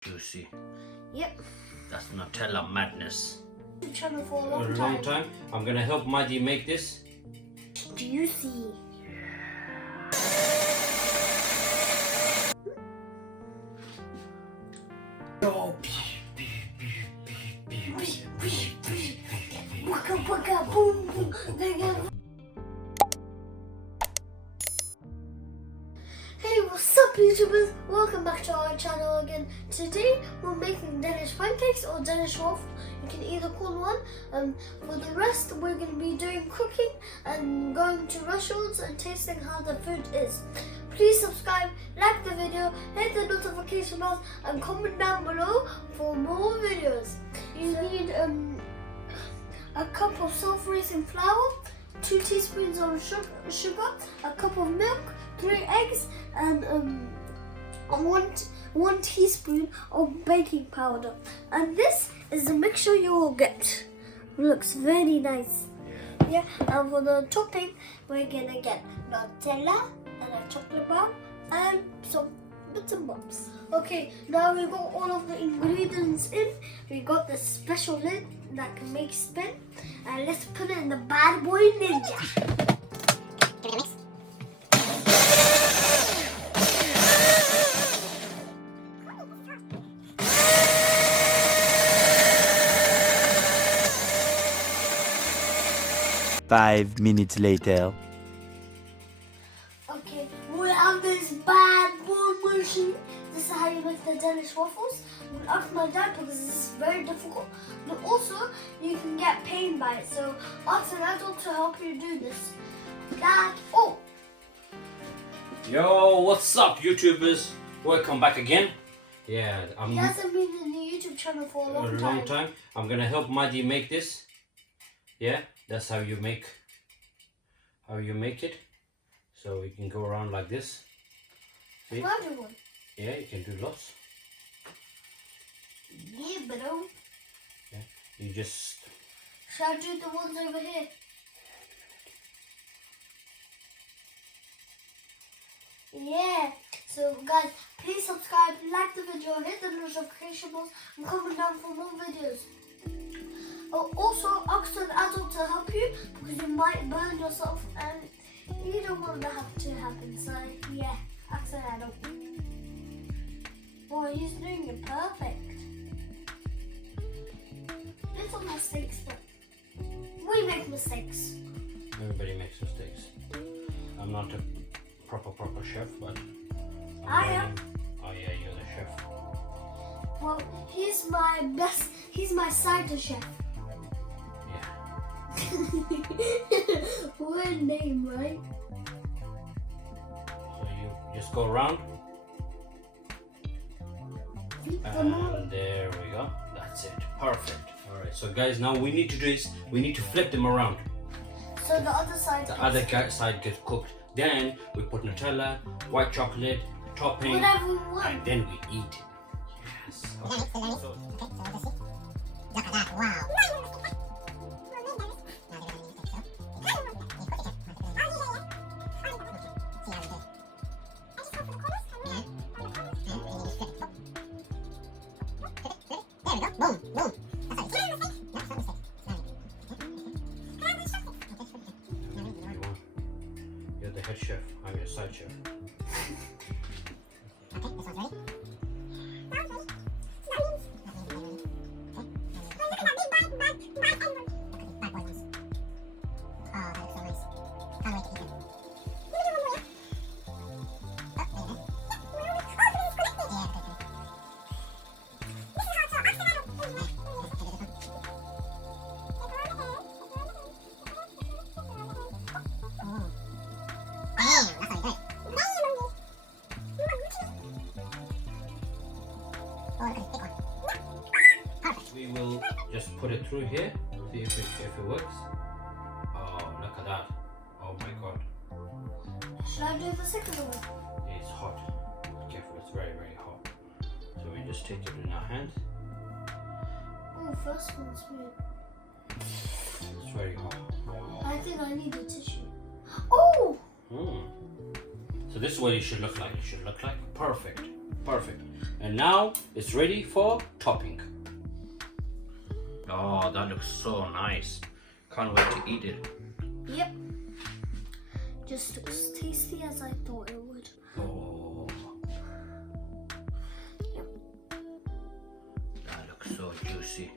Juicy. Yep. That's Nutella madness. Channel for A long time. I'm gonna help Maddie make this. Juicy. Oh. Waka waka boom boom. Hey, what's up YouTubers? Welcome back to our channel again. Today we're making Danish pancakes or Danish waffles. You can either call one. For the rest we're going to be doing cooking and going to restaurants and tasting how the food is. Please subscribe, like the video, hit the notification bell and comment down below for more videos. You need a cup of self-raising flour, 2 teaspoons of sugar, a cup of milk, 3 eggs, and one teaspoon of baking powder. And this is the mixture you will get. Looks very nice. Yeah. And for the topping, we're gonna get Nutella and a chocolate bar and some bits and bobs. Okay, now we got all of the ingredients in. We got the special lid that can make spin, and let's put it in the bad boy ninja. Five minutes later. Okay, we have this bad boy machine. This is how you make the Danish waffles. We'll ask my dad because this is very difficult. But also, you can get pain by it. So ask an adult to help you do this. Dad, oh! Yo, what's up YouTubers? Welcome back again. Yeah, He hasn't been in the YouTube channel for a long time. I'm gonna help Maddie make this. Yeah, that's how you make it. So you can go around like this. See? Another one. Yeah, you can do lots. Yeah, bro. Yeah, you just. Should I do the ones over here? Yeah. So guys, please subscribe, like the video, hit the notification bell, and comment down for more videos. Also, ask an adult to help you because you might burn yourself and you don't want that to happen. So yeah, ask an adult. Boy, he's doing it perfect. Little mistakes, but we make mistakes. Everybody makes mistakes. I'm not a proper chef, but I am. Oh yeah, you're the chef. Well, he's my side chef. Weird name, right? So you just go around. And there we go. That's it. Perfect. Alright, so guys, now we need to do is we need to flip them around. So the other side. The other side gets cooked. Then we put Nutella, white chocolate, topping, whatever we want. and then we eat it. Yes. Okay. So, Look at that, wow. There we go. Boom, boom. That's how you do it. you're the head chef. I'm your side chef. Okay, this one's ready. We will just put it through here, see if it works. Oh, look at that. Oh my god. Should I do the second one? It's hot. Be careful, it's very, very hot. So we just take it in our hands. Oh, first one's weird. It's very hot. I think I need a tissue. Oh! So this is what it should look like. It should look like perfect. Perfect. And now it's ready for topping. Oh, that looks so nice. Can't wait to eat it. Yep. Just looks tasty as I thought it would. Oh. Yep. That looks so juicy.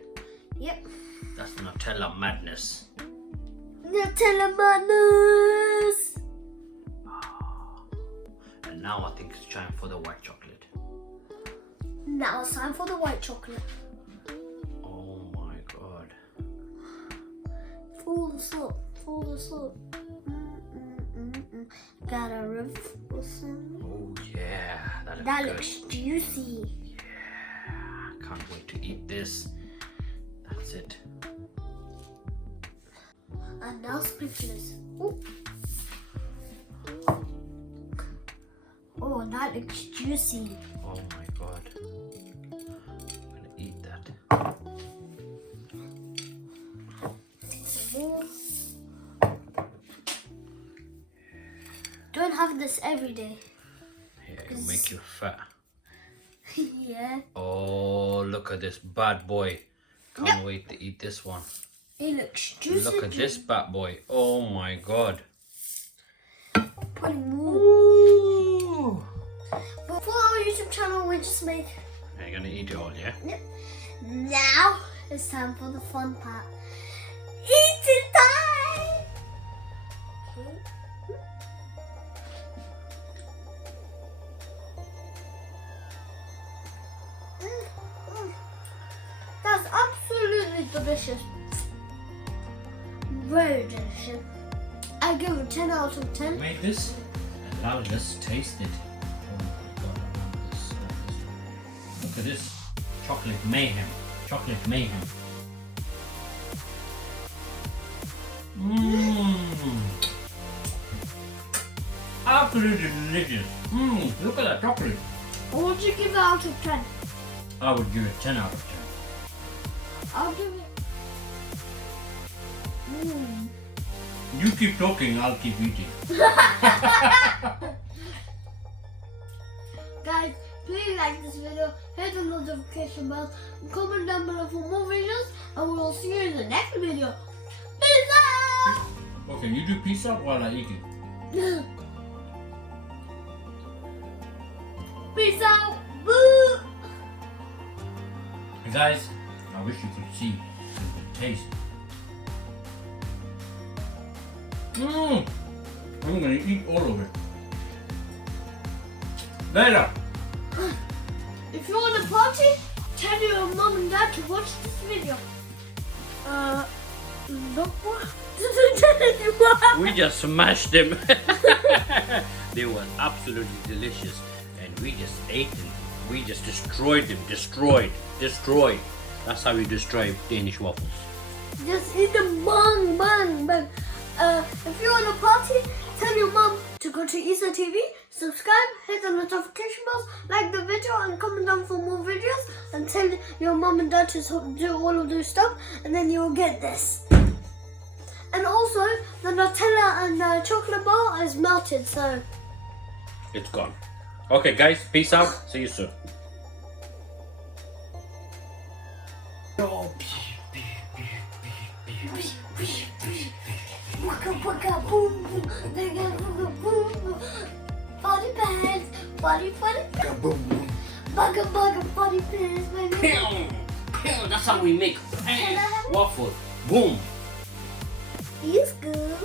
Yep. That's Nutella madness. Nutella madness! And now I think it's time for the white chocolate. Now it's time for the white chocolate. Oh my god. Full the slope, full the slope. Gotta rip some. Oh yeah, that looks That good. looks juicy. Yeah, can't wait to eat this. That's it. And now sprinklers. Ooh. Oh, that looks juicy. Oh my god. I'm gonna eat that. Some more. Don't have this every day. Yeah, it'll make you fat. Yeah. Oh, look at this bad boy. Can't Yep. wait to eat this one. It looks juicy. Look at this bad boy. Oh my god. Putting more. Ooh. But for our YouTube channel, we just make. Are you gonna eat it all, yeah? Yep. Now it's time for the fun part. Eating time! Okay. That's absolutely delicious. Very delicious. I give it 10 out of 10. Made this and now let's taste it. Oh my god, I love this. Look at this. Chocolate mayhem. Chocolate mayhem. Mmm. Absolutely delicious. Mmm. Look at that chocolate. What would you give it out of 10? I would give it 10 out of 10. I'll give it. You keep talking, I'll keep eating. Guys, please like this video, hit the notification bell, and comment down below for more videos, and we will see you in the next video. Peace out! Okay, you do peace out while I eat it. Peace out! Boo! Guys, I wish you could see the taste. I'm gonna eat all of it. Later. If you want a party, tell your mom and dad to watch this video. Look what? We just smashed them. They were absolutely delicious, and we just ate them. We just destroyed them. Destroyed. That's how we destroy Danish waffles. Just eat them, bang, bang, bang. If you want a party, tell your mom to go to Issa TV, subscribe, hit the notification bells, like the video, and comment down for more videos. And tell your mom and dad to do all of those stuff, and then you'll get this. And also, the Nutella and the chocolate bar is melted, so It's gone. Okay, guys, peace out. See you soon. waka waka boom boom, bigga boom boom boom. Body pants, body Boom. bugga bugga body pants, baby. That's how we make waffle. Boom. Feels good.